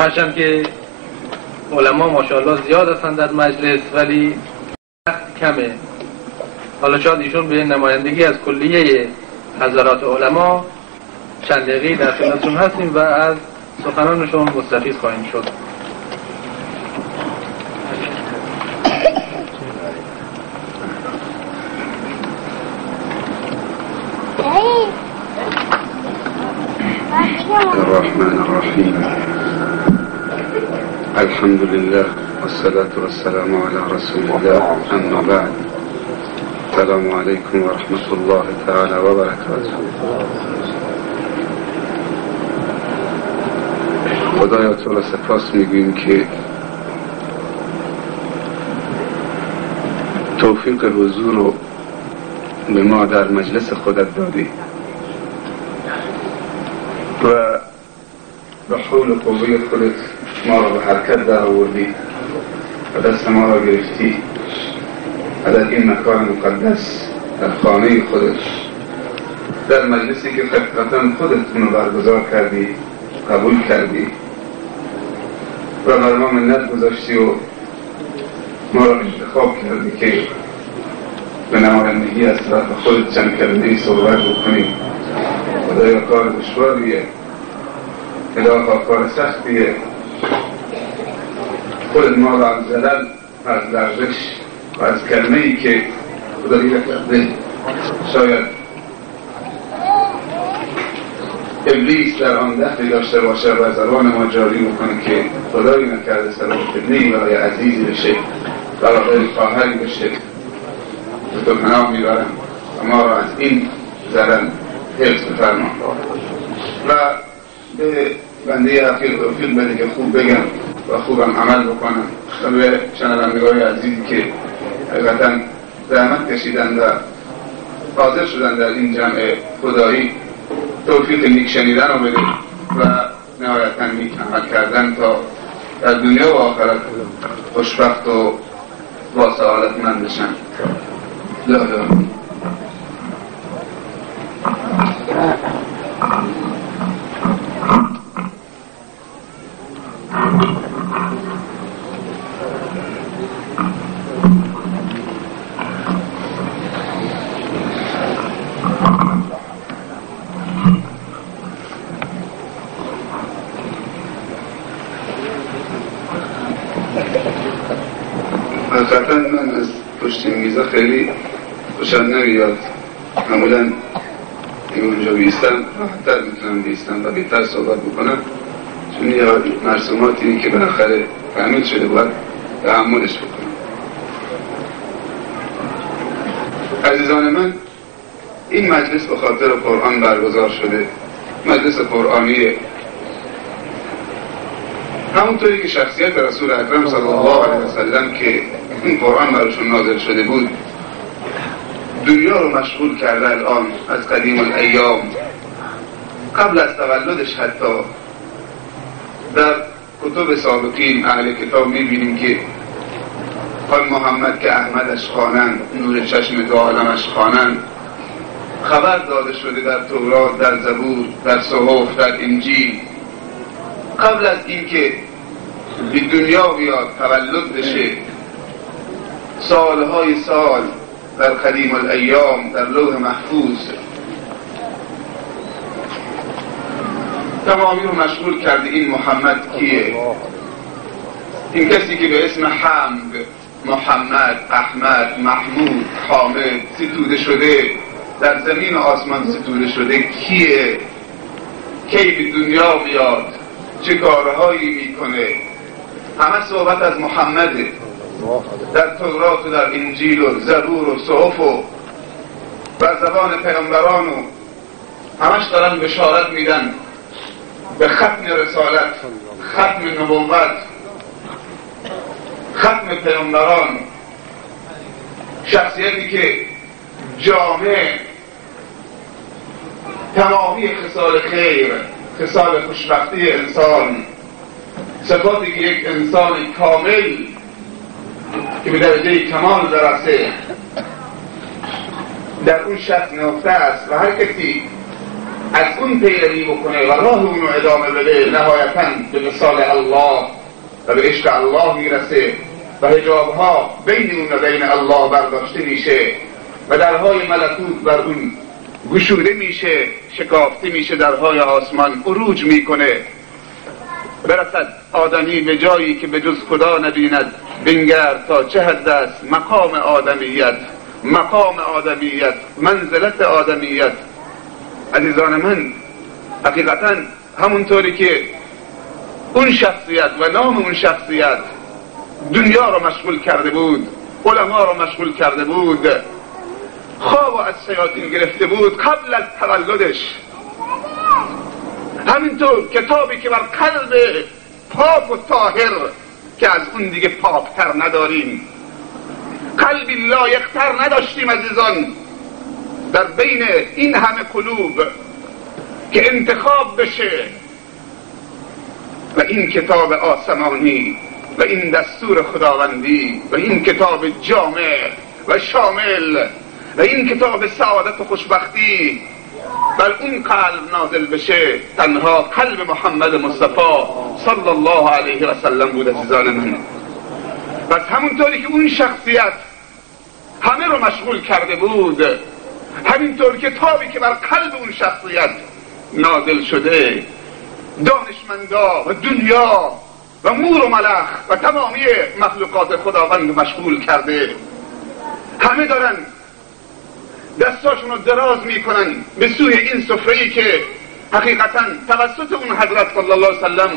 هرچند که علما ماشاءالله زیاد هستند در مجلس ولی وقت کمه. حالا شاید ایشون به نمایندگی از کلیه حضرات علما چند دقیقه در خدمتشون هستیم و از سخنانشون مستفید خواهیم شد. الرحمن الرحيم الحمد لله والصلاة والسلام على رسول الله اما بعد. السلام علیکم و رحمت الله تعالی و برکاته. خدایا تو را سپاس میگوییم که توفیق حضور رو به ما در مجلس خودت دادی و به حول قوه خودت ما را به حرکت در آوردی و دست ما را گرفتی و در این مکان مقدس در خانه خودت در مجلسی که حقیقتا خودت اونو برگزار کردی قبول کردی و بر ما منت گذاشتی و ما را انتخاب کردی که به نمایندگی از طرف خودت چند کلمه‌ای صحبت بکنیم. خدایا کار دشواریه، الها کار سختیه، خود ما را از زلل، از لرزش و از کلمه‌ای که خدایی کرده شاید ابلیس در آن دخلی داشته باشه و زبان ما جاری بکنه که خدایی نکرده سلام فتنه‌ای برای عزیزی بشه برای خواهری بشه. به تو پناه میبرم و ما را از این زلل حفظ بفرما و به بنده حقیر توفیق بده که خوب بگم و خوبم عمل بکنم و به شنوندگان عزیزی که حقیقتا زحمت کشیدن و حاضر شدن در این جمع خدایی توفیق نیک شنیدن رو بده و نهایتا نیک عمل کردن تا در دنیا و آخرت خوشبخت و با سعادتمند بشن. لا حقیقتا من از پشت میزا خیلی خوشم نمیاد. معمولا اونجا بیستم راحت‌تر میتونم بیستم و بهتر صحبت بکنم چون یه مرسوماتی که بالاخره فهمید شده باید تحملش بکنم. عزیزان من، این مجلس به خاطر قرآن برگزار شده، مجلس قرآنیه. همونطوری که شخصیت رسول اکرم صلی الله علیه وسلم که این قرآن براشون نازل شده بود دنیا رو مشغول کرده الان از قدیم الایام. قبل از تولدش حتی در کتب سابقین اهل کتاب میبینیم که آن محمد که احمدش خوانند، نور چشم دو عالمش خوانند، خبر داده شده در تورات، در زبور، در صحف، در انجیل. قبل از اینکه به دنیا بیاد تولد بشه سالهای سال در قدیم الایام در لوح محفوظ تمامی رو مشغول کرده. این محمد کیه؟ این کسی که به اسم حمد، محمد، احمد، محمود، حامد ستوده شده، در زمین و آسمان ستوده شده کیه؟ کی به دنیا بیاد؟ چه کارهایی میکنه؟ همه صحبت از محمده. در تورات و در انجیل و زبور و صحف و بر زبان پیامبران و همش دارن بشارت میدن به ختم رسالت، ختم نبوت، ختم پیامبران، شخصیتی که جامع تمامی خصال خیر، خصال خوشبختی انسان، صفاتی که یک انسان کامل که به درجه کمال برسه در اون شخص نهفته است و هر کسی از اون پیروی بکنه و راه اونو ادامه بده، نهایتاً به مثال الله و به عشق الله میرسه و حجابها بین اون و بین الله برداشته میشه و درهای ملکوت بر اون گشوده میشه، شکافته میشه، درهای آسمان عروج میکنه، برسد آدمی به جایی که به جز خدا نبیند. بنگر تا چه حد است مقام آدمیت، مقام آدمیت، منزلت آدمیت. عزیزان من، حقیقتا همونطوری که اون شخصیت و نام اون شخصیت دنیا رو مشغول کرده بود، علما رو مشغول کرده بود، خواب از شیاطین گرفته بود قبل از تولدش، همینطور کتابی که بر قلب پاک و طاهر که از اون دیگه پاکتر نداریم، قلبی لایقتر نداشتیم عزیزان، در بین این همه قلوب که انتخاب بشه و این کتاب آسمانی و این دستور خداوندی و این کتاب جامع و شامل و این کتاب سعادت و خوشبختی بر اون قلب نازل بشه، تنها قلب محمد مصطفی صلی الله علیه و سلم بود عزیزان من. بس همونطوری که اون شخصیت همه رو مشغول کرده بود، همینطور کتابی که بر قلب اون شخصیت نازل شده دانشمندا و دنیا و مور و ملخ و تمامی مخلوقات خداوند مشغول کرده. همه دارن دستاشون رو دراز میکنن به سوی این سفره‌ای که حقیقتا توسط اون حضرت صلی الله علیه وسلم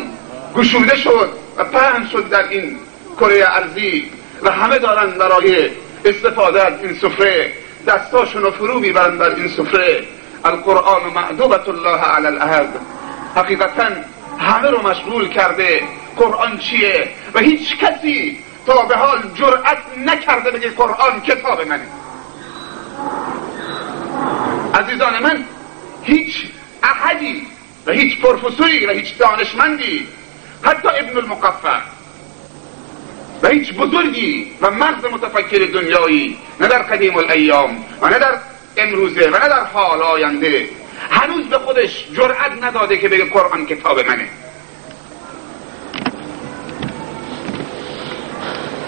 گشوده شد و پهن شد در این کره ارضی و همه دارن برای استفاده از این سفره دستاشون رو فرو میبرن بر این سفره. القرآن معذوبة الله علی العهد، حقیقتا همه رو مشغول کرده. قرآن چیه؟ و هیچ کسی تا به حال جرأت نکرده بگه قرآن کتاب منه. عزیزان من، هیچ احدی و هیچ پروفسوری و هیچ دانشمندی، حتی ابن المقفع و هیچ بزرگی و مغز متفکر دنیایی، نه در قدیم الایام و نه در امروزه و نه در حال آینده، هنوز به خودش جرأت نداده که بگه قرآن کتاب منه.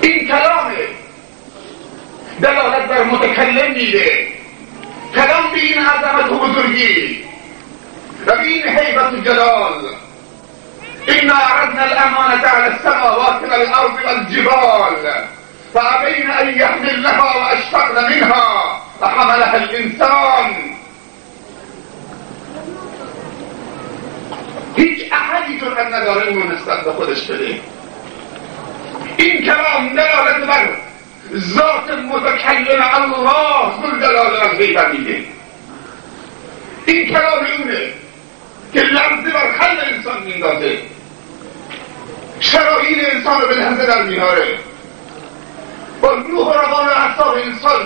این کلامه دلالت بر متکلم میده، کلام به این عظمت و بزرگی و به این هیبت و جلال. إنا عرضنا الأمانة على السماوات والأرض والجبال فأبين أن يحملنها وأشفقن منها وحملها الإنسان. هیچ احدی جرأت نداره اونو نسبت به خودش بده. این کلام دلالت بر ذات متکلم الله ذوالجلال والهیبة میده. این کلام اونه که لرزه بر قلب انسان میندازه، شرايين انسان رو به لرزه در میاره، با روح و روان و اعصاب انسان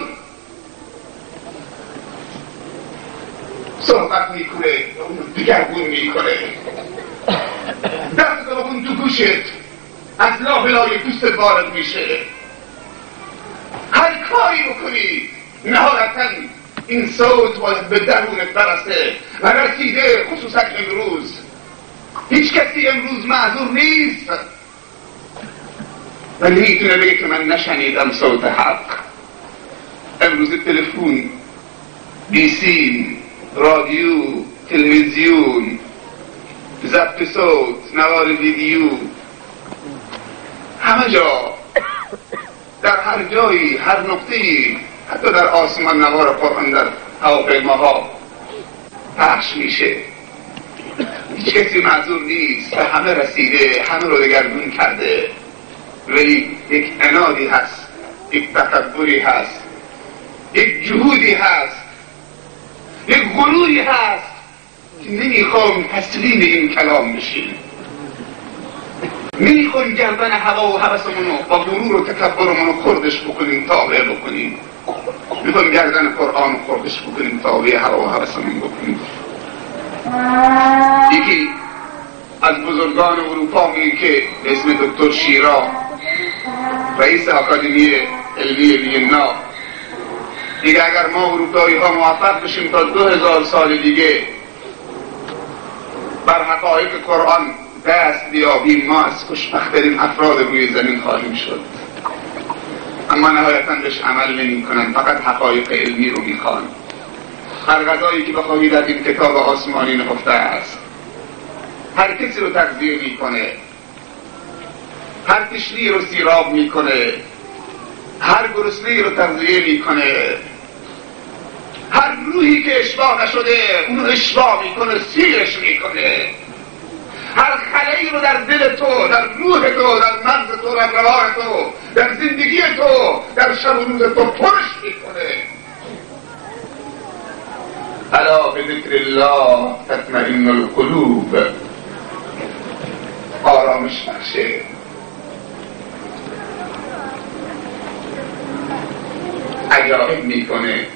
صحبت میکنه، اونو دگرگون میکنه. دست رو بکن تو گوشت، از لابلای دوست وارد میشه. هر کاری بکنی نهایتاً این صوت باید به درونت برسه و رسیده. خصوصا امروز هیچ کسی امروز معذور نیست ولی میتونه بگه که من نشنیدم صوت حق. امروز تلفن، بیسیم، رادیو، تلویزیون، ضبط صوت، نوار ویدیو، همه جا، در هر جایی، هر نقطه‌ای، حتی در آسمان نوار قرآن در هواپیماها پخش میشه. هیچ کسی معذور نیست و همه رسیده، همه رو دگرگون کرده. ولی یک عنادی هست، یک تکبری هست، یک جهودی هست، یک غروری هست که نمیخوام تسلیم این کلام بشیم. نمیخوام گردن هوا و هوسمونو با غرور و تکبرمونو خردش بکنیم، تابع بکنیم. میخوام گردن قرآن خردش بکنیم، تابع هوا و هوسمون بکنیم. یکی از بزرگان اروپا میگه که اسم دکتر شیرا، رئیس آکادمی علمی وینا، دیگه اگر ما اروپایی ها موفق بشیم تا 2000 سال دیگه بر حقایق قرآن دست بیابیم ما از خوشبخت‌ترین افراد روی زمین خواهیم شد. اما نهایتاً بهش عمل نمی کنن، فقط حقایق علمی رو میخوان. هر غذایی که بخواهی در این کتاب آسمانی نهفته است، هر کسی رو تغذیه میکنه، هر تشنه‌ای رو سیراب میکنه، هر گرسنه‌ای رو تغذیه میکنه، هر روحی که اشباع نشده اونو اشباع میکنه، سیرش میکنه، هر خلایی رو در دل تو، در روح تو، در مغز تو، در روان تو، در زندگی تو، در شب و روز تو پرش میکنه. الا بذکر الله تطمئن القلوب، آرامش بخشه. عجایب میکنه.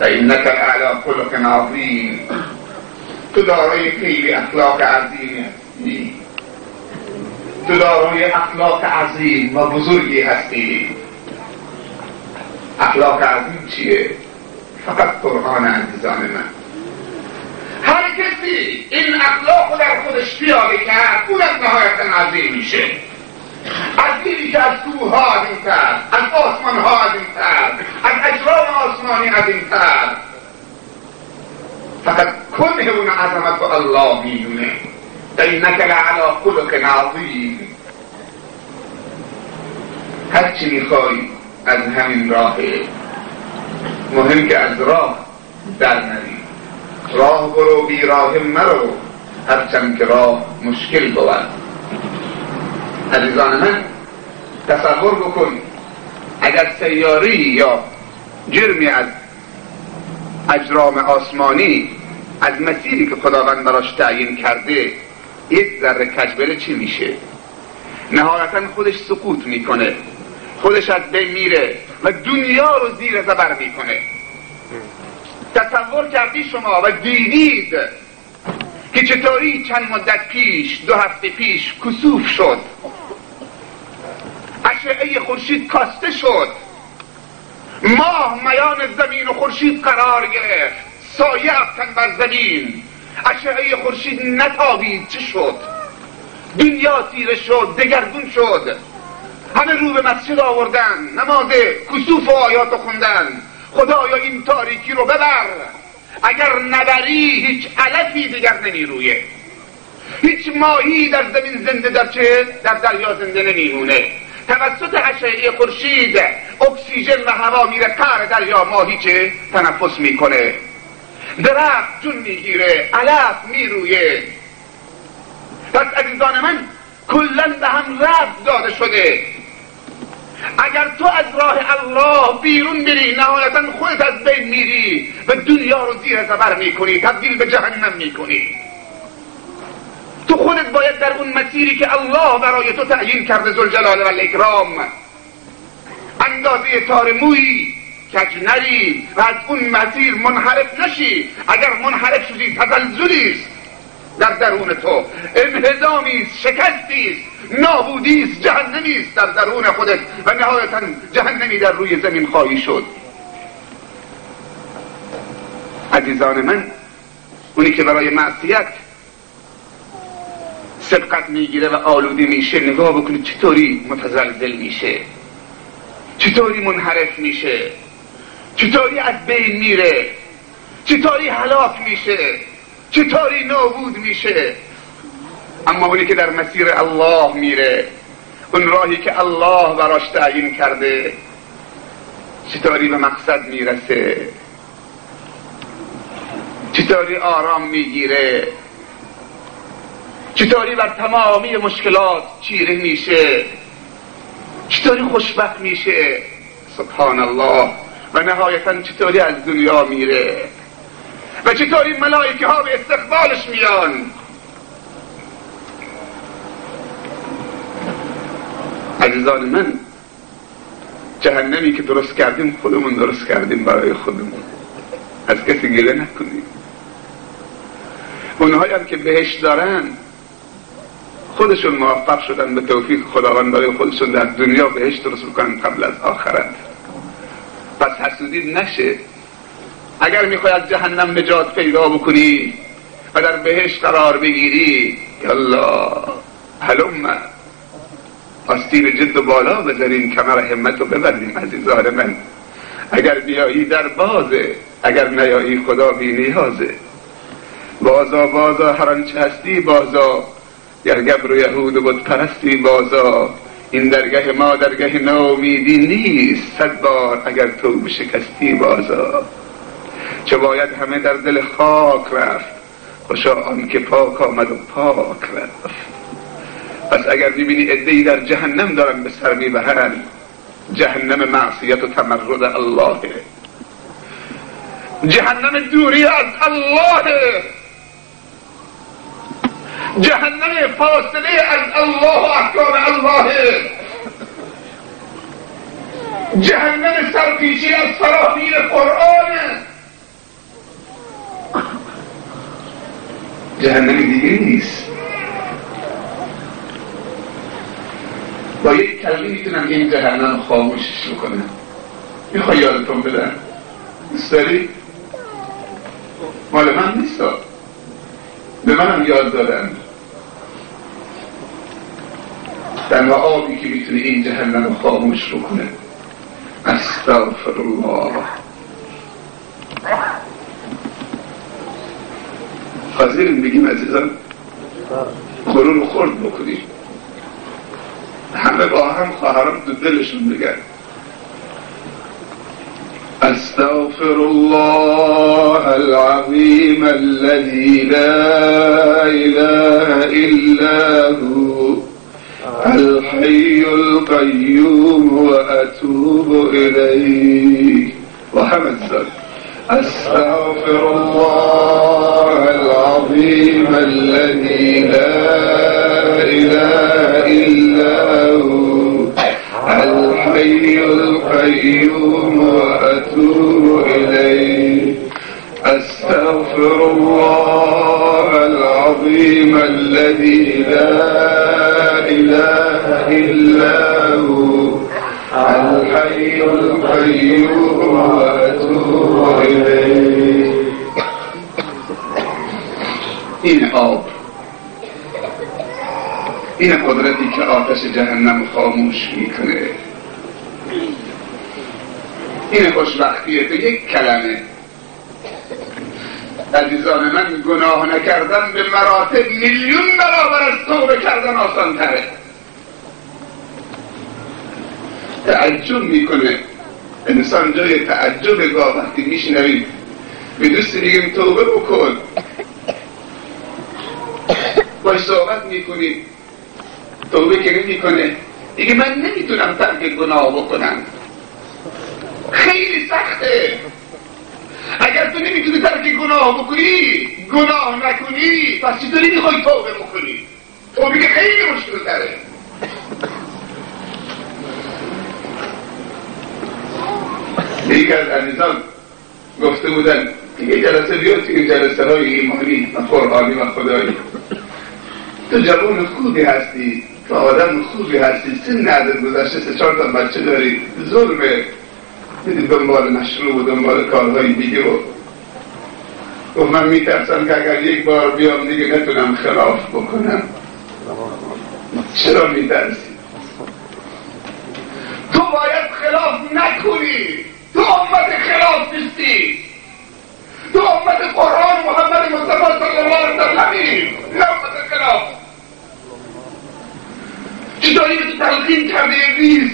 و انک لعلی خلق عظیم، تو دارای خیلی اخلاق عظیم هستی، تو دارای اخلاق عظیم و بزرگی هستی. اخلاق عظیم چیه؟ فقط قرآن عزیزان من. هر کسی این اخلاق در خودش پیاده کرد اون از نهایتا عظیم میشه. عظیمی که از کوه ها عظیم‌تر، از آسمان ها عظیم‌تر، از اجرام آسمانی عظیم‌تر. فقط کنه اون عظمت و الله میدونه. اینک لعلی خلق عظیم. هرچی میخوای از همین راهه، مهم که از راه در نری. راه برو بی راه مرو، هرچند که راه مشکل بود. عزیزان من، تصور بکن اگر سیاری یا جرمی از اجرام آسمانی از مسیری که خداوند براش تعیین کرده یک ذره کج بره چی میشه؟ نهایتا خودش سقوط میکنه، خودش از بین میره و دنیا رو زیر زبر میکنه. تصور کردی شما و دیدید که چطوری چند مدت پیش، 2 هفته پیش کسوف شد، اشعه خورشید کاسته شد، ماه میان زمین و خورشید قرار گرفت، سایه افکن بر زمین، اشعه خورشید نتابید. چه شد؟ دنیا تیره شد، دگرگون شد. همه رو به مسجد آوردن، نماز کسوف و آیات خوندن. خدایا این تاریکی رو ببر، اگر نبری هیچ علفی دیگر نمیرویه، هیچ ماهی در زمین زنده در دریا زنده نمیمونه. توسط اشعه خورشید اکسیژن و هوا میره قعر دریا، ماهی چه تنفس میکنه، درخت جون میگیره، علف میرویه. پس عزیزان من، کلن به هم ربط داده شده. اگر تو از راه الله بیرون بری، نهایتا خودت از بین میری و دنیا رو زیر زبر میکنی، تبدیل به جهنم میکنی. تو خودت باید در اون مسیری که الله برای تو تعیین کرده ذوالجلال و الاکرام اندازه تار مویی کج نری و از اون مسیر منحرف نشی. اگر منحرف شدی تزلزلیست در درون تو، انهدامیست، شکستیست، نابودیست، جهنمیست در درون خودت و نهایتا جهنمی در روی زمین خواهی شد. عزیزان من، اونی که برای معصیت سبقت میگیره و آلوده میشه، نگاه بکنید چطوری متزلزل میشه، چطوری منحرف میشه، چطوری از بین میره، چطوری هلاک میشه، چطوری نابود میشه. اما اونی که در مسیر الله میره، اون راهی که الله براش تعیین کرده، چطوری به مقصد میرسه، چطوری آرام میگیره، چطوری بر تمامی مشکلات چیره میشه، چطوری خوشبخت میشه، سبحان الله. و نهایتا چطوری از دنیا میره و چطوری ملائکه ها به استقبالش میان. عزیزان من، جهنمی که درست کردیم خودمون درست کردیم برای خودمون، از کسی گله نکنیم. اونهایی هم که بهشت دارن خودشون موفق شدن به توفیق خداوند برای خودشون در دنیا بهشت درست بکنن قبل از آخرت. پس حسودی نشه. اگر میخوای از جهنم نجات پیدا بکنی، و در بهشت قرار بگیری، یالله هلم آستین جد و بالا بذاریم، کمر همت رو ببندیم عزیزان من. اگر بیایی در بازه، اگر نیایی خدا بی نیازه. بازا بازا هر آنچه هستی بازا، گر گبر و یهود و بت پرستی بازا. این درگه ما درگه ناامیدی نیست، 100 بار اگر توبه شکستی بازا. چه باید همه در دل خاک رفت، خوشا آن که پاک آمد و پاک رفت. پس اگر میبینی عده‌ای در جهنم دارن به سر میبرن، جهنم معصیت و تمرد الله، جهنم دوری از الله، جهنم فاصله از الله و احکام الله، جهنم سرپیچی از فراخیر قرآن، جهنم دیگه نیست. با یک کلمه میتونم این جهنم خاموشش بکنم. میخوای یادتون بدم؟ دوست داری؟ مال من نیست، به منم یاد دادن. تنها آبی که میتونه این جهنم خاموش بکنه استغفر الله. حاضرین بگیم عزیزان غرور خورد بکنیم، همه با هم خواهرم تو دلشون بگن استغفر الله العظيم الذي لا إله إلا هو الحي القيوم وأتوب إليه. وهمزة استغفر الله العظيم الذي لا إله إلا هو الحي القيوم وأتوب إليه. أستغفر الله العظيم الذي لا إله إلا هو الحي القيوم وأتوب إليه. این آب، این قدرتی که آتش جهنم خاموش میکنه، این خوشبختیه. تو یک کلمه عزیزان من، گناه نکردن به مراتب میلیون برابر از توبه کردن آسان تره. تعجب میکنه انسان، جای تعجب گاه وقتی میشنویم به دوستی میگیم توبه بکن، باش صحبت میکنیم، توبه که نمیکنه، دیگه من نمیتونم ترک گناه بکنم. خیلی سخته. اگر تو نمیتونی ترک گناه بکنی، گناه نکنی، پس چطوری میخوای توبه بکنی؟ توبه که خیلی مشکل تره. یکی از عزیزان گفته بودن دیگه جلسه بیاد توی جلسه های ایمانی و قرآنی و خدایی، تو جوان خوبی هستی، تو آدم خوبی هستی، سن ندر گذشته، 3-4 تا بچه داری، ظلمه، میدی دنبال مشروع و دنبال کارهای دیگه. و من میترسم که اگر یک بار بیام دیگه نتونم خلاف بکنم. چرا میترسی؟ تو باید خلاف نکنی. تو امت خلاف نیستی، تو امت قرآن محمد مصطفی صلی الله علیه وسلم، نه امت خلاف. چطوری به تو تلقین کرده ابلیس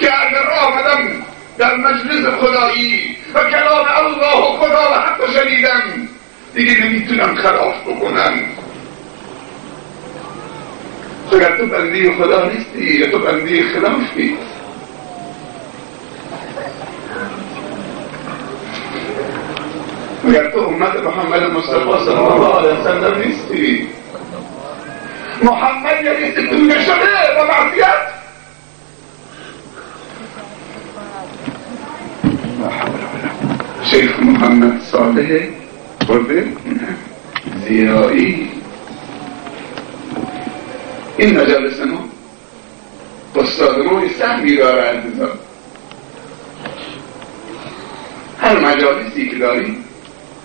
که اگر آمدم در مجلس خدایی و کلام الله و خدا و حق شنیدم دیگه نمیتونم خلاف بکنم؟ اگر تو بندی خدا نیستی یا تو بندی خلافی. اگر تو امت محمد مصطفی صلی الله علیه وسلم نیستی، محمد یعنی ستونه شده با معصیت. شیخ محمد صالح برده زیرایی این مجالس ما استاد ما سهمی داره عزیزان. هر مجالسی که داریم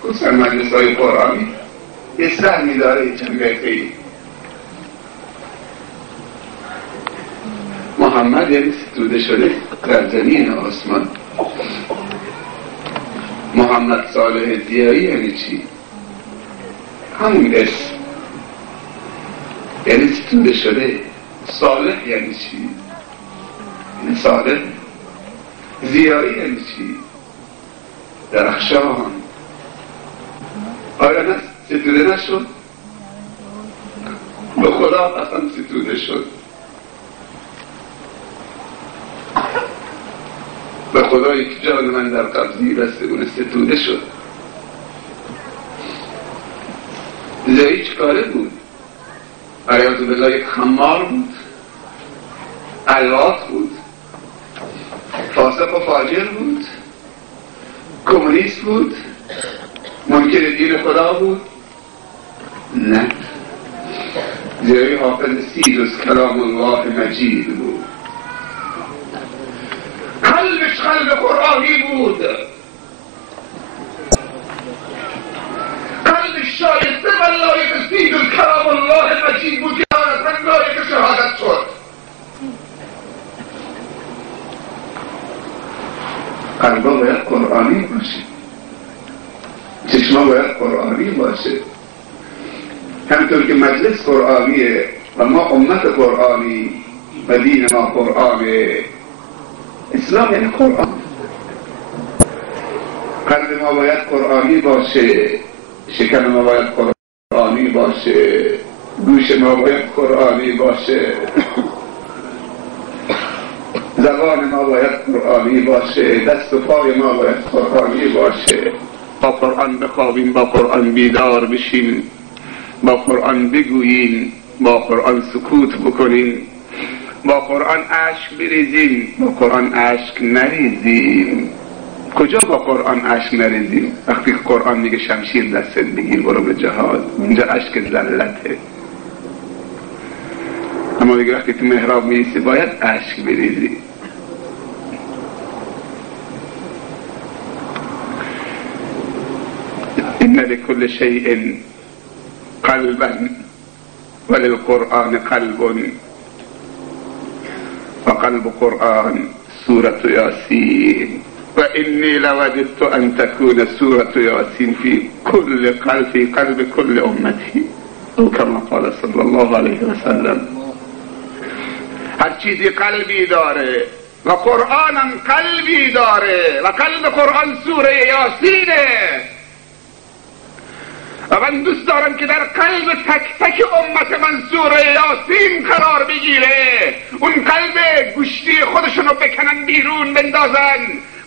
خصوصا مجلس های قرآنی یه سهمی داره یه چند خیلی. محمد یعنی ستوده شده در زمین آسمان. محمد صالح ضیایی یعنی چی؟ همون اسم یعنی ستوده شده. صالح یعنی چی؟ یعنی صالح. ضیایی یعنی چی؟ درخشان. آیا نه ستوده نشد؟ به خدا قسم ستوده شد. به خدایی که جان من در قبضی بسته اون ستوده شد. زایی چکاره بود؟ علیاذ بالله یک خمار بود، الوات بود، فاسق و فاجر بود، کمونیست بود، منکر دین خدا بود؟ نه، زایی حافظ سیدوس کلام الله مجید بود. قلبش قلب قرآنی بود، قلبش شایسته و لایق سیدوس کلام الله مجید بود که آنتن لایق شهادت شد. قلبا باید قرآنی باشه، چشما باید قرآنی باشه. همینطور که مجلس قرآنیه و ما امت قرآنی و دین ما قرآنه. اسلام یعنی قرآن. قلب ما باید قرآنی باشه، شکم ما باید قرآنی باشه، گوش ما باید قرآنی باشه، زبان ما باید قرآنی باشه، دست و پای ما باید قرآنی باشه. با قرآن بخوابیم، با قرآن بیدار بشیم، با قرآن بگوییم، با قرآن سکوت بکنیم، با قرآن عشق بریزیم، با قرآن عشق نریزیم. کجا با قرآن عشق نریزیم؟ وقتی که قرآن میگه شمشیر دستت بگیر برو به جهاد، اینجا عشق ذلته. اما میگه وقتی تو محراب میایستی باید عشق بریزی. ان لكل شيء قلبا وللقرآن قلب وقلب قرآن سورة ياسين وإني لوددت أن تكون سورة ياسين في قلب كل أمتي أو كما قال صلى الله عليه وسلم. هر چیزی قلبی داره و قرآن قلبی داره و قلب قرآن سوره یاسینه. و من دوست دارم که در قلب تک تک امت من سوره یاسین قرار بگیره. اون قلب گوشتی خودشونو بکنن بیرون بندازن،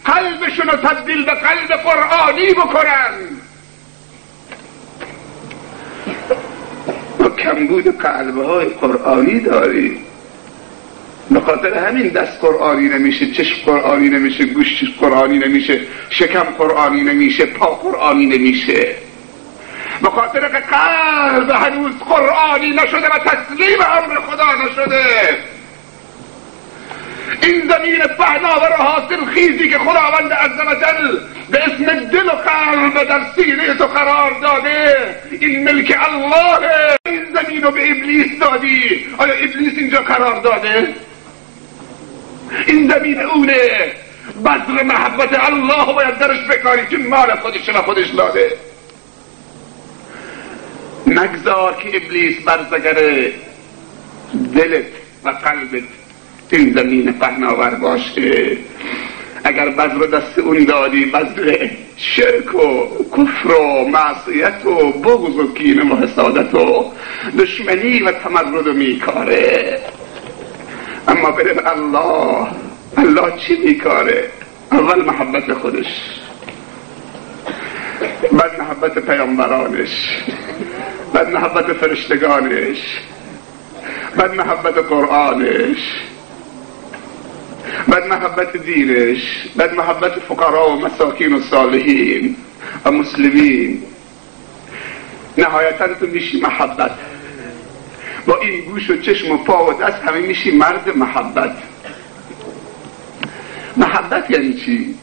قلبشونو تبدیل به قلب قرآنی بکنن. ما کمبود قلبهای قرآنی داریم. به خاطر همین دست قرآنی نمیشه، چشم قرآنی نمیشه، گوش قرآنی نمیشه، شکم قرآنی نمیشه، پا قرآنی نمیشه. به خاطر که قلب هنوز قرآنی نشده و تسلیم امر خدا نشده. این زمین پهناور و حاصل خیزی که خداوند عزوجل به اسم دل و قلب در سینه تو قرار داده، این ملک الله. این زمین رو به ابلیس دادی، آیا ابلیس اینجا قرار داده؟ این زمین اونه. بذر محبت الله باید درش بکاری که مال خودش و خودش داده. نگذار که ابلیس برزگر دلت و قلبت این زمین پهناور باشه. اگر بذر دست اون دادی، بذر شرک و کفر و معصیت و بغض و کینه و حسادت و دشمنی و تمرد و میکاره. اما بره الله چی میکاره؟ اول محبت خودش، بعد محبت پیامبرانش، بعد محبت فرشتگانش، بعد محبت قرآنش، بعد محبت دینش، بعد محبت فقرا و مساکین و صالحین و مسلمین. نهایتا تو میشی محبت. با این گوش و چشم و پا و دست همه میشی مرد محبت. محبت یعنی چی؟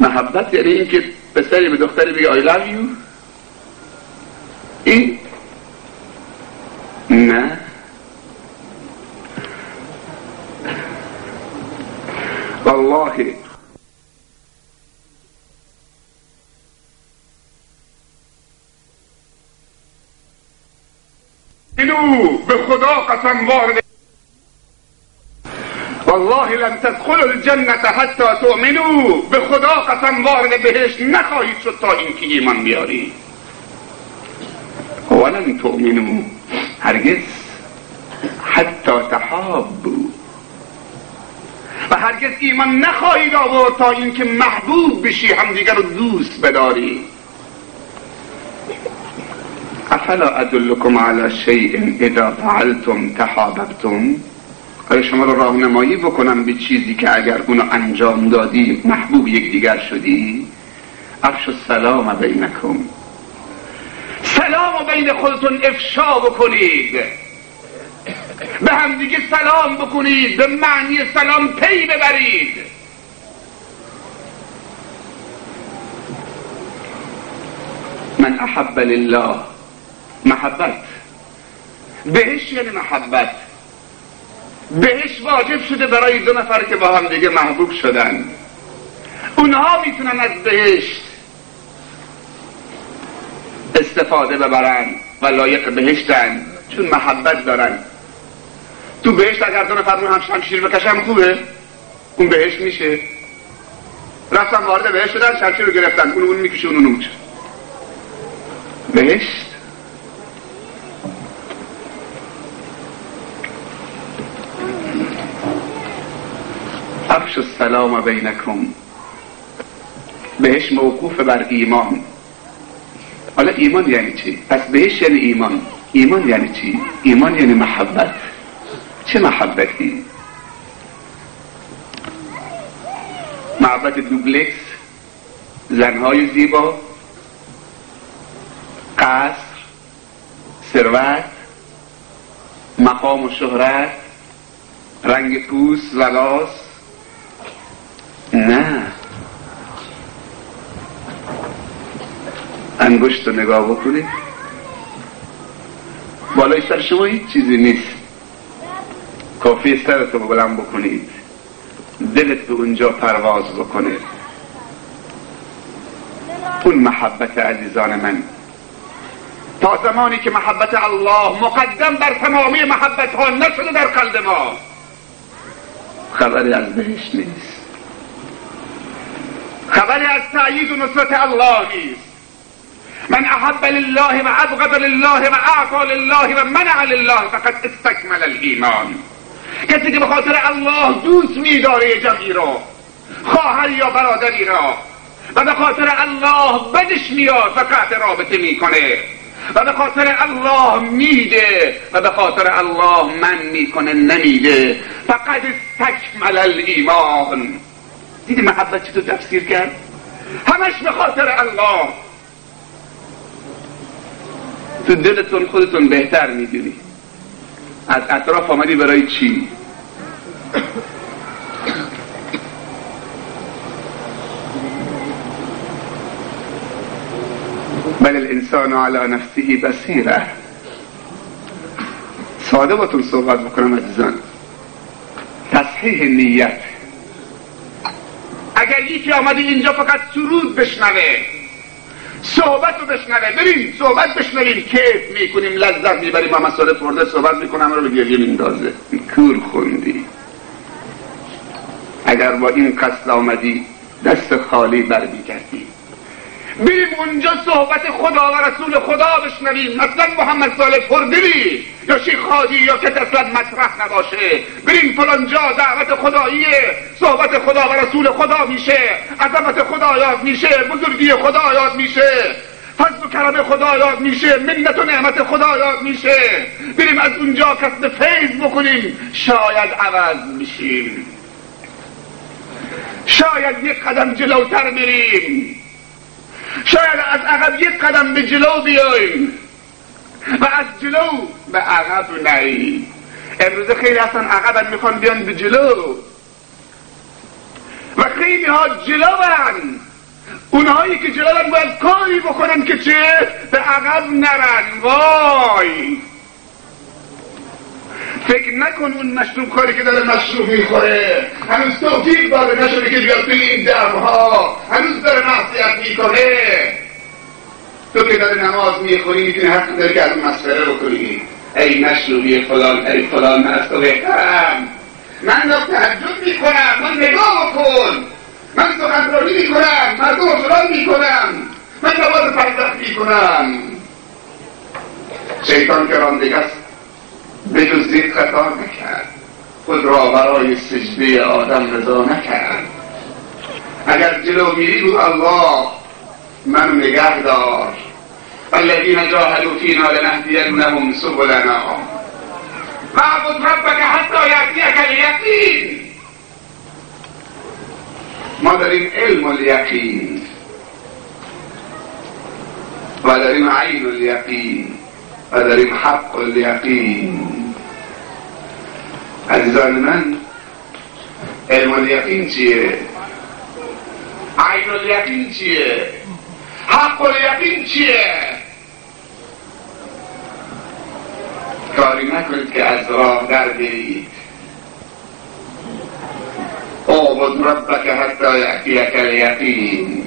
محبت یعنی این که پسری به دختری بگه I love you. این نه، والله اینو به خدا قسم وارد والله لن تدخلوا الجنة حتى تؤمنوا، به خدا قسم وارد بهشت نخواهید شد تا اینکه ایمان بیاری. ولن تؤمنوا، هرگز، حتی تحابوا، و هرگز ایمان نخواهید آورد تا اینکه محبوب بشی، همدیگر رو دوست بداری. افلا ادلکم علی شیء اذا فعلتم تحاببتم، آیا شما رو راهنمایی بکنم به چیزی که اگر اونو انجام دادی محبوب یکدیگر شدی؟ افشوا السلام بینکم، سلام بین خودتون افشا بکنید، به همدیگه سلام بکنید، به معنی سلام پی ببرید. من احب لله، محبت، بهش یعنی محبت. بهش واجب شده برای دو نفر که با هم دیگه محبوب شدن. اونها میتونن از بهشت استفاده ببرن و لایق بهشتن چون محبت دارن. تو بهشت اگر دو نفر رو هم شمشیر بکشن خوبه؟ اون بهشت میشه. رفتن وارد بهشت شدن، شمشیر رو گرفتن، اون میکشه، اون میکشه. بهشت افشوا السلام بینکم، بهش موقوف بر ایمان. حالا ایمان یعنی چی؟ پس بهش یعنی ایمان. ایمان یعنی چی؟ ایمان یعنی محبت. چه محبتی؟ محبت دوبلکس، زنهای زیبا، قصر، ثروت، مقام و شهرت، رنگ پوست، لباس؟ نه، انگشت رو نگاه بکنید، بالای سر شما هیچ چیزی نیست، کافی سرت رو بلند بکنید، دلت به اونجا پرواز بکنه. اون محبت عزیزان من، تا زمانی که محبت الله مقدم بر تمامی محبت ها نشده در قلب ما، خبری از بهشت نیست، خبری از تأیید و نصرت الله نیست. من احب لله و ابغض لله و اعطى لله و منع لله فقط استکمل الایمان. کسی که به خاطر الله دوست می‌داره جمعی را، خواهر یا برادری را، و به خاطر الله بدش میاد و قطع رابطه میکنه، و به خاطر الله میده و به خاطر الله من میکنه نمیده، فقط استکمل الایمان. دیدی محبت چطور تفسیر کرد؟ همش به خاطر الله. تو دلتون خودتون بهتر میدونی، از اطراف آمدی برای چی؟ بل الانسان علی نفسه بصیره. ساده باتون صحبت بکنم عزیزان، تصحیح نیت. اگر یکی آمده اینجا فقط سرود بشنوه، صحبت رو بشنوه، بریم صحبت بشنویم، کیف میکنیم، لذت میبریم، با مسئله فرده صحبت میکنم رو به گریه میندازه، کور خوندی. اگر با این قصد آمدی دست خالی برمیگردی، بریم اونجا صحبت خدا و رسول خدا بشنویم، مثلا محمد صالح پردری یا شیخ خادی یا که اصلا مطرح نباشه، بریم فلان جا دعوت خداییه، صحبت خدا و رسول خدا میشه، عظمت خدا یاد میشه، بزرگی خدا یاد میشه، فضل و کرم خدا یاد میشه، منت و نعمت خدا یاد میشه. بریم از اونجا کسب فیض بکنیم، شاید عوض میشیم، شاید یک قدم جلوتر بریم، شاید از عقب یک قدم به جلو بیاییم و از جلو به عقب ناییم. امروز خیلی اصلا عقبن میخوان بیان به جلو و خیلی ها جلوان، اونهایی که جلالت باید کاری بکنن که چه؟ به عقب نرن. وای فکر نکن اون مشروب کاری که داره مشروب میخوره هنوز توفیق داده نشده که بیاد توی این جمعها، هنوز داره معصیت میکنه. تو که داره نماز میخونی میتونی حق داری که از اون مسخره بکنی. ای مشروبی فلان، ای فلان، من از تو بهترم، من را تهجد میکنم، من نگاه کن، من سخنرانی میکنم، مردم رو فلان میکنم، من نماز پردخت میکنم. شیطان که رانده است به جز زید خطا نکرد، خود را برای سجده آدم رضا نکرد. اگر جلو میری رو الله منو نگه دار، والذین جاهدوا فینا لنهدینهم سبلنا واعبد ربک حتی یأتیک الیقین. ما داریم علم الیقین و داریم عین الیقین و داریم حق الیقین. عزیزان من، علم الیقین چیه؟ عین الیقین چیه؟ حق الیقین چیه؟ کاری نکنید که از راه در برید. اعبد ربک حتی یأتیک الیقین.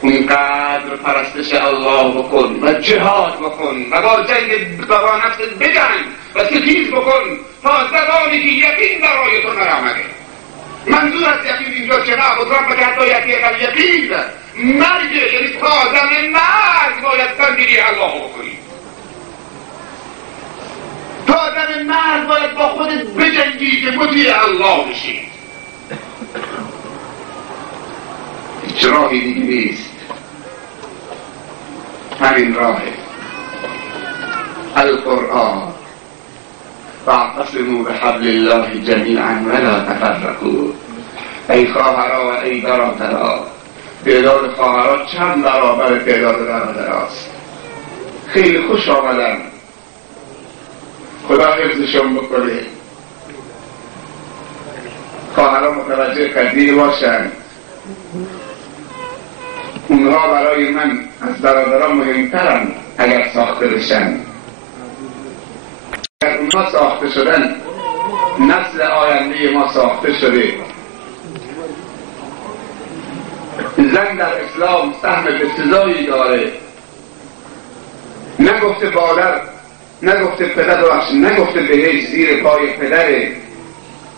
اونقدر پرستش الله بکن و جهاد بکن و با جنگ با نفست بجنگ و ستیز بکن تا زمانی که یقین برای تو نرآمده. منظور از یقین اینجا که اعبد ربک حتی یأتیک الیقین مرگ، یعنی تا دم مرگ باید بندگی الله بکنی. تا دم مرگ باید با خودت بجنگی که مطیع الله بشی. هیچ راهی دیگه نیست، همین راهه. القرآن واعتصموا بحبل الله جمیعا ولا تفرقوا. ای خواهرها و ای برادرها، تعداد خواهرها چند برابر تعداد برادرهاست. خیلی خوش آمدن، خدا حفظشون بکنه. خواهرها متوجه قضیه باشند، اونها برای من از برادران مهمترن. اگر ساخته بشن، اگر اونها ساخته شدن، نسل آینده ما ساخته شده. زن در اسلام سهم بسزایی داره. نگفته مادر، نگفته پدر، نگفته بهش زیر پای پدره،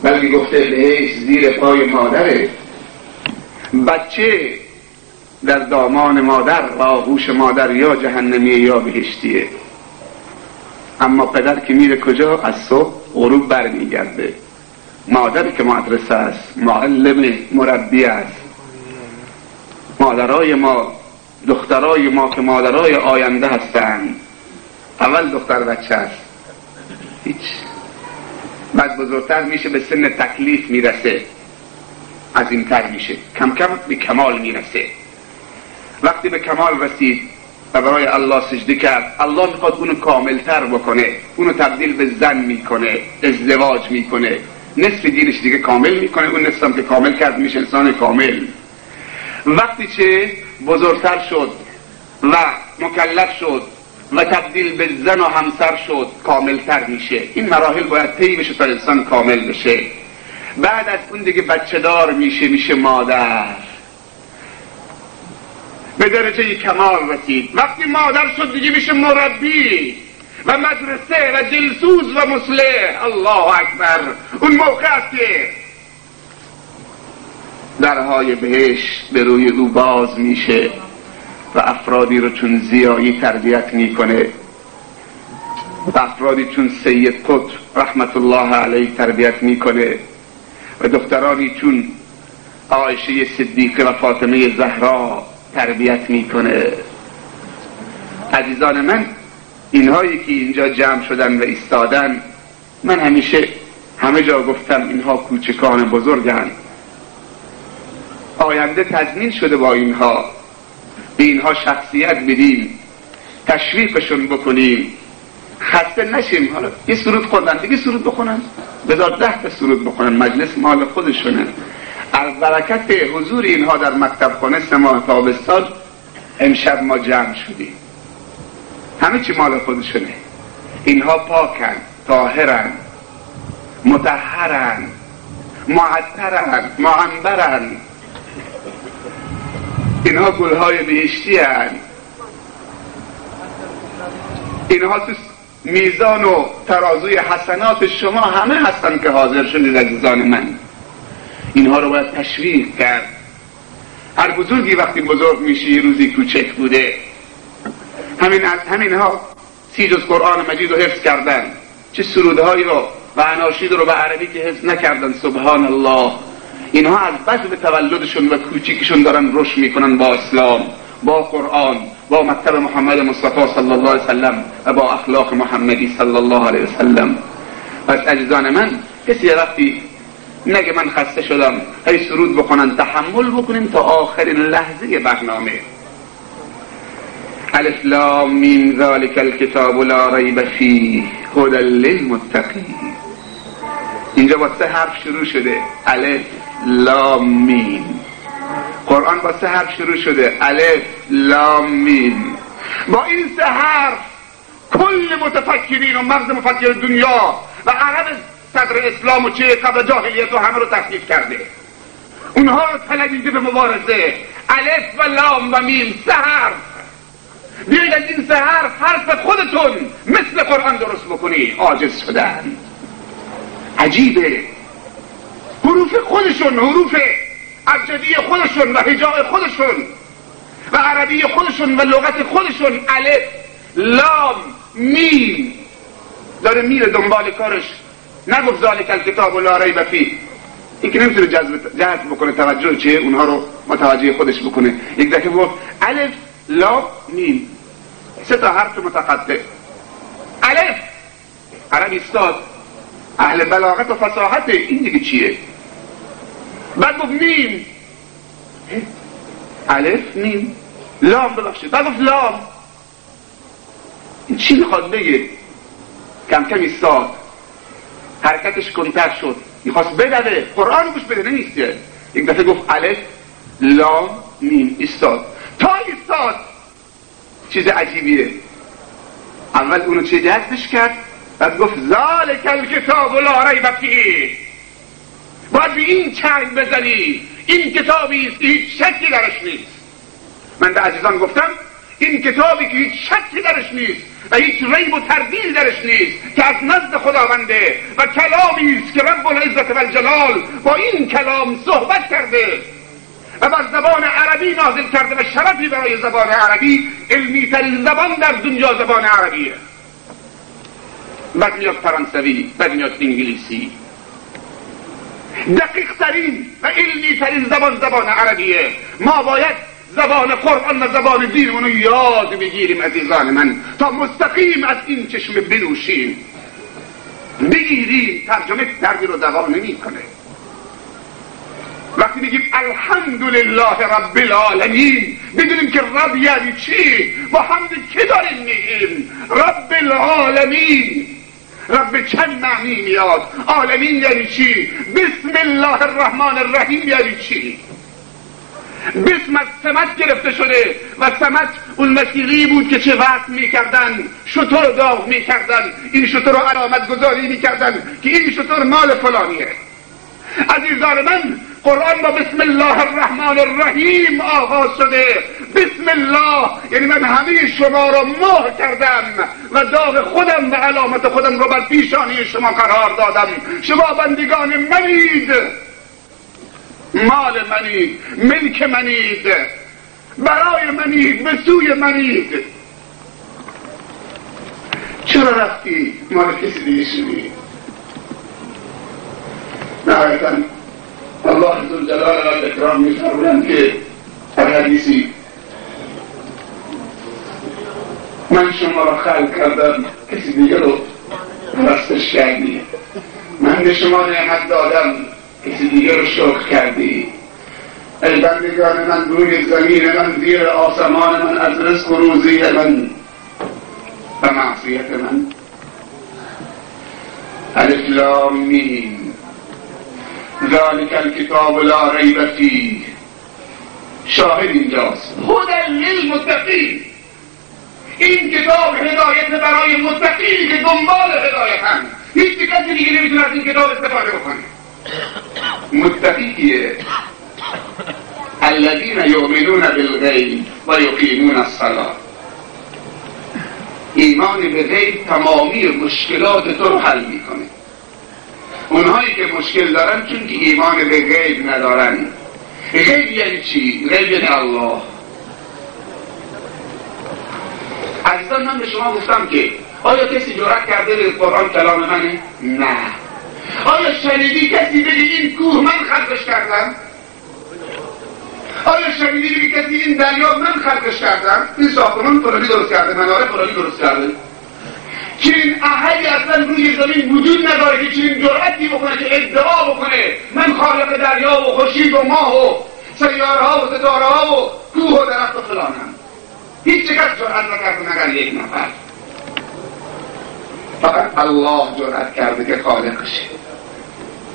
بلکه گفته بهش زیر پای مادره. بچه در دامان مادر و آغوش مادر یا جهنمیه یا بهشتیه. اما پدر که میره کجا؟ از صبح غروب برمیگرده. مادر که مدرسه است، معلم، مربی است. مادرای ما، دخترای ما که مادرای آینده هستند، اول دختر بچه است، هیچ. بعد بزرگتر میشه، به سن تکلیف میرسه، عظیمتر میشه، کم کم به کمال میرسه. وقتی به کمال رسید و برای الله سجده کرد، الله میخواد اونو کاملتر بکنه، اونو تبدیل به زن میکنه، ازدواج میکنه، نصف دینش دیگه کامل میکنه، اون نصف هم که کامل کرد میشه انسان کامل. وقتی چه بزرگتر شد و مکلف شد و تبدیل به زن و همسر شد، کاملتر میشه. این مراحل باید طی بشه تا انسان کامل بشه. بعد از اون دیگه بچه دار میشه مادر، به درجه کمال رسید. وقتی مادر شد دیگه میشه مربی و مدرسه و دلسوز و مصلح. الله اکبر. اون موقع است که درهای بهشت به روی او باز میشه و افرادی رو چون زیایی تربیت میکنه و افرادی چون سید قطب رحمت الله علیه تربیت میکنه و دخترانی چون عایشه صدیقه و فاطمه زهرا تربیت میکنه. عزیزان من، اینهایی که اینجا جمع شدن و ایستادن، من همیشه همه جا گفتم اینها کوچکان بزرگن. آینده تضمین شده با اینها. به اینها شخصیت بدیم، تشویقشون بکنیم، خسته نشیم. حالا یه سرود خوندن دیگه سرود بخونن، بذار 10 تا سرود بخونن، مجلس مال خودشونه. از برکت حضور اینها در مکتب خانه 3 ماه تابستان امشب ما جمع شدیم. همه چی مال خودشونه. اینها پاکن، طاهرن، مطهرن، معطرن، معنبرن. اینها گلهای بهشتی هن. اینها تو میزان و ترازوی حسنات شما همه هستن که حاضر شدید عزیزان من. اینها رو باید تشویق کرد. هر بزرگی وقتی بزرگ میشه یه روزی کوچک بوده. همینها 30 جز قرآن مجید رو حفظ کردن، چه سرودهایی رو و اناشید رو به عربی که حفظ نکردن. سبحان الله. اینها از بدو تولدشون و کوچیکشون دارن رشد میکنن با اسلام، با قرآن، با مکتب محمد مصطفی صلی الله علیه وسلم و با اخلاق محمدی صلی الله علیه وسلم. پس عزیزان من، کسی وقتی نگه من خسته شدم هی سرود بکنن، تحمل بکنیم تا آخرین لحظه برنامه. الف لام میم ذالک الکتاب لا ریب فیه هدی للمتقین. اینجا با 3 حرف شروع شده. الف لام میم. قرآن با 3 حرف شروع شده. الف لام میم. با این 3 حرف کل متفکرین و مغز مفکر دنیا و عرب صدر اسلام و چه قبل جاهلیت و همه رو تفکیک کرده. اونها رو طلبیده به مبارزه. الف و لام و میم 3 حرف. بیایید از این 3 حرف خودتون مثل قرآن درست بکنی. عاجز شدن. عجیبه. حروف خودشون، حروف ابجدی خودشون و هجاء خودشون و عربی خودشون و لغت خودشون. الف لام میم. داره میره دنبال کارش. نگفت ذالک الکتاب لا ریب فیه. این که نمیتونه جذب بکنه توجه چه اونها رو متوجه خودش بکنه. یک دفعه گفت الف لام میم. 3 تا حرف متقطع. الف عربی استاد، اهل بلاغت و فصاحت. این دیگه چیه؟ بعد گفت میم. الف میم لام. ببخشید بعد گفت لام. این چی میخواد بگه؟ کم کم ایستاد، حرکتش کنتر شد، میخواست بدوه. قرآن گوش بده نمیسته. یک دفعه گفت الف لام میم. ایستاد. تا ایستاد چیز عجیبیه. اول اونو چه جذبش کرد، بعد گفت ذالک الکتاب لا ریب فیه. باید به این چنگ بزنی. این کتابی است که هیچ شکی درش نیست. من به عزیزان گفتم این کتابی که هیچ شکی درش نیست و هیچ ریب و تردید درش نیست، که از نزد خداونده و کلامی است که رب العزت و الجلال با این کلام صحبت کرده و بر زبان عربی نازل کرده و شرفی برای زبان عربی. علمی ترین زبان در دنیا زبان عربیه. بعد میاد فرانسوی، بعد میاد انگلیسی. دقیق ترین و علمی ترین زبان عربیه. ما باید زبان قرآن و زبان دینمون رو یاد بگیریم عزیزان من، تا مستقیم از این چشم بنوشیم. بگیریم. ترجمه دردی رو دوا نمی‌کنه. وقتی میگیم الحمدلله رب العالمین، بدونیم که رب یعنی چی. با حمد که داریم میگیم رب العالمین. رب چند معنی میاد؟ عالمین یعنی چی؟ بسم الله الرحمن الرحیم یعنی چی؟ بسم از سمت گرفته شده و سمت اون مسیری بود که چه وقت میکردن، شتر رو داغ میکردن، این شتر رو علامت گذاری میکردن که این شتر مال فلانیه. عزیزان من، قرآن با بسم الله الرحمن الرحیم آغاز شده. بسم الله یعنی من همه شما رو مهر کردم و داغ خودم و علامت خودم رو بر پیشانی شما قرار دادم. شما بندگان منید، مال منید، ملک منید، برای منید، به سوی منید. چرا رفتی مال کسی دیگه شدی؟ نهایتاً الله ذوالجلال و الاکرام می‌فرمایند که در حدیثی من شما را خلق کردم، کسی دیگه رو پرستش کردی. من به شما نعمت دادم، کسی دیگه رو شکر کردی. ای بندگان من، روی زمین من، زیر آسمان من، از رزق و روزی من و معصیت من. الف لام میم ذالک الکتاب لا ریب فیه، شاهد اینجاست، هدی للمتقین، این کتاب هدایت برای متقینی که دنبال هدایتن، هیچ کسی دیگه نمیتونه از این کتاب استفاده بکنه. متقی کیه؟ الذین یؤمنون بالغیب و یقیمون الصلاة. ایمان به غیب تمامی مشکلات تو رو حل میکنه. اونهایی که مشکل دارن چون که ایمان به غیب ندارن. غیب یعنی چی؟ غیب یعنی الله. عزیزان من به شما گفتم که آیا کسی جرأت کرده به قرآن کلام منه؟ نه. آیا شنیدی کسی بگه این کوه من خلقش کردم؟ آیا شنیدی بگه کسی این دریا من خلقش کردم؟ این ساختمان فلانی درست کرده، مناره فلانی درست کرده. چنین احدی اصلا روی زمین وجود نداره که چنین جرأتی بکنه که ادعا بکنه من خالق دریا و خورشید و ماه و سیاره ها و ستاره ها و کوه و درخت و فلانم. هیچ کس جرأت نکرده مگر یک نفر. فقط الله جرأت کرده که خالقشه.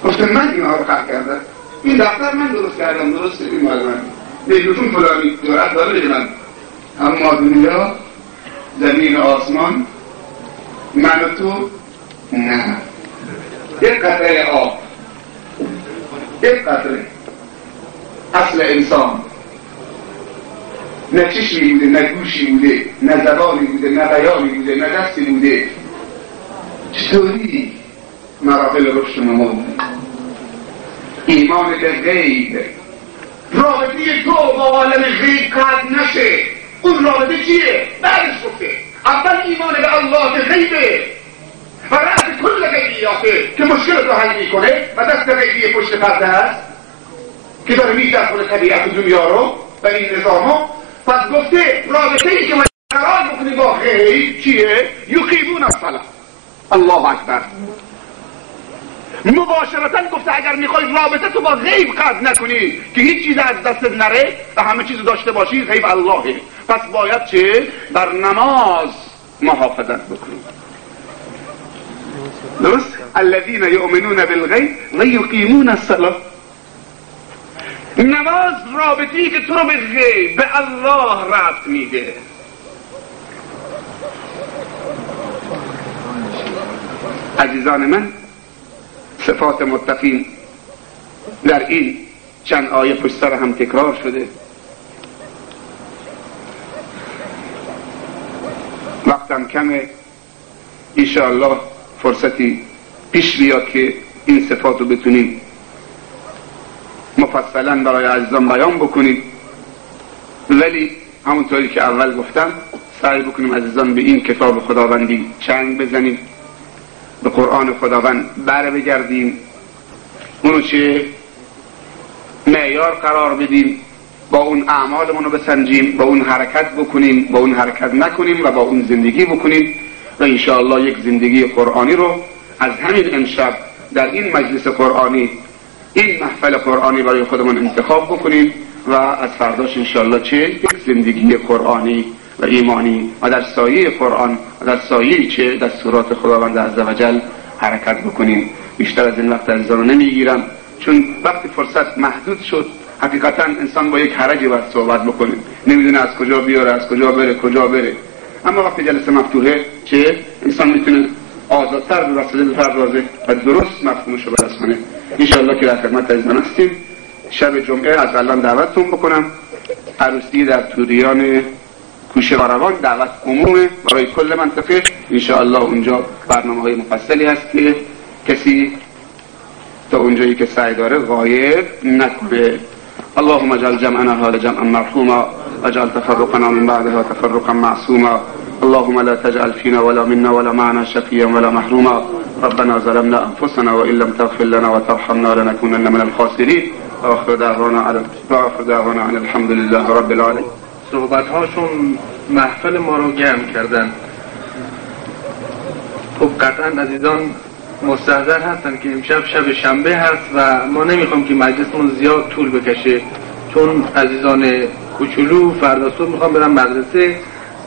گفته من اینها رو خلق کردم، این دفتر من درست کردم، درست این مال من. نیروتون فلانی جرأت داره بگه من. اما دنیا، زمین و آسمان، من و تو نه. یک قطره آب، یک قطره اصل انسان، نه چشمی بوده، نه گوشی بوده، نه زبانی بوده، نه بیانی بوده، نه دستی بوده. چطوری مراحل رشد نمو؟ ایمان به غیب، رابطه تو با عالم غیب قطع نشه. اون رابطه چیه؟ بعدش گفته اول ایمان به الله که غیبه و رأس کل غیبیاته که مشکل رو حل میکنه و دست غیبی پشت پرده هست که داره می‌دخله طبیعت دنیا رو و این نظامو. پس گفته رابطه ای که ما قرار بکنی با غیب چیه؟ یقیمون الصلاة. الله اکبر. مباشرتا گفته اگر میخوای رابطه تو با غیب قطع نکنی که هیچ چیز از دستت نره و همه چیز داشته باشی، غیب اللهه. پس باید چه؟ بر نماز محافظت بکنی. درست؟ الذین یؤمنون بالغیب و یقیمون الصلاة. نماز رابطه‌ای که تو رو به غیب، به الله ربط میده. عزیزان من، صفات متقین در این چند آیه پشت سر هم تکرار شده. وقتم کمه، انشاءالله فرصتی پیش بیاد که این صفات رو بتونیم مفصلا برای عزیزان بیان بکنیم. ولی همونطوری که اول گفتم سعی بکنیم عزیزان به این کتاب خداوندی چنگ بزنیم، به قرآن خداوند بر بگردیم، اونو چه معیار قرار بدیم، با اون اعمالمون رو بسنجیم، با اون حرکت بکنیم، با اون حرکت نکنیم و با اون زندگی بکنیم و انشاءالله یک زندگی قرآنی رو از همین امشب در این مجلس قرآنی، این محفل قرآنی برای خودمون انتخاب بکنیم و از فرداش انشاءالله چه یک زندگی قرآنی و ایمانی و در سایه قرآن و در سایه چه دستورات خداوند عزوجل حرکت بکنیم. بیشتر از این وقت عزیزان رو نمیگیرم چون وقتی فرصت محدود شد. حقیقتا انسان با یک حرجی باید صحبت بکنه، نمیدونه از کجا بیاره، از کجا بره، کجا بره. اما وقتی جلسه مفتوحه چه انسان میتونه آزادتر به وسیله بپردازه و درست مفهومش رو برسونه. انشاءالله که در خدمت عزیزان هستیم. شب جمعه از الان دعوتتون بکنم، عروسی در توریان کوشه و روان، دعوت عمومه برای کل منطقه. انشاءالله اونجا برنامه‌های مفصلی هست که کسی تا اونجایی که سعی داره غایب نکنه. اللهم اجعل جمعنا هذا جمعا مرحوما واجعل تفرقنا من بعدها تفرقا معصوما. اللهم لا تجعل فينا ولا منا ولا معنا شقيا ولا محروما. ربنا ظلمنا انفسنا وان لم تغفر لنا وترحمنا لنكونن من الخاسرين. واخر دعوانا عن الحمد لله رب العالمين. صحبت‌هاشون محفل ما رو گرم کردن. خب قطعا عزیزان مستحضر هستن که امشب شب شنبه هست و ما نمیخوام که مجلسمون زیاد طول بکشه چون عزیزان کوچولو فردا صبح میخوام برن مدرسه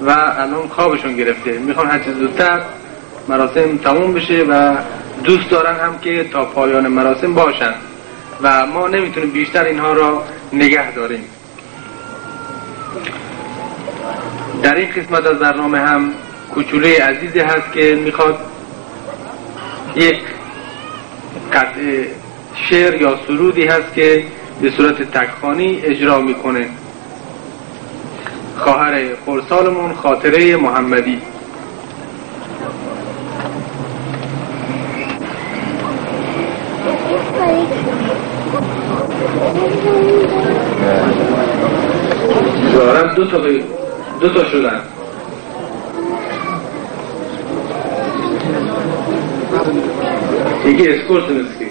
و الان خوابشون گرفته، میخوان هر چیز زودتر مراسم تموم بشه و دوست دارن هم که تا پایان مراسم باشن و ما نمیتونیم بیشتر اینها را نگه داریم. در این قسمت از برنامه هم کوچوله عزیزی هست که میخواد یک قطعه شعر یا سرودی هست که به صورت تکخوانی اجرا میکنه. خواهر خورسالمون خاطره محمدی. ظاهرا دو تا شدن. یکی اسکورت مسکی.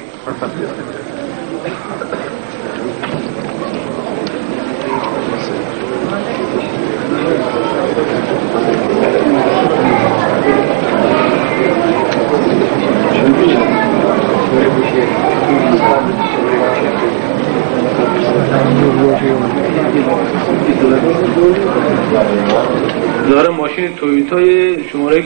داره ماشین تویوتای شماره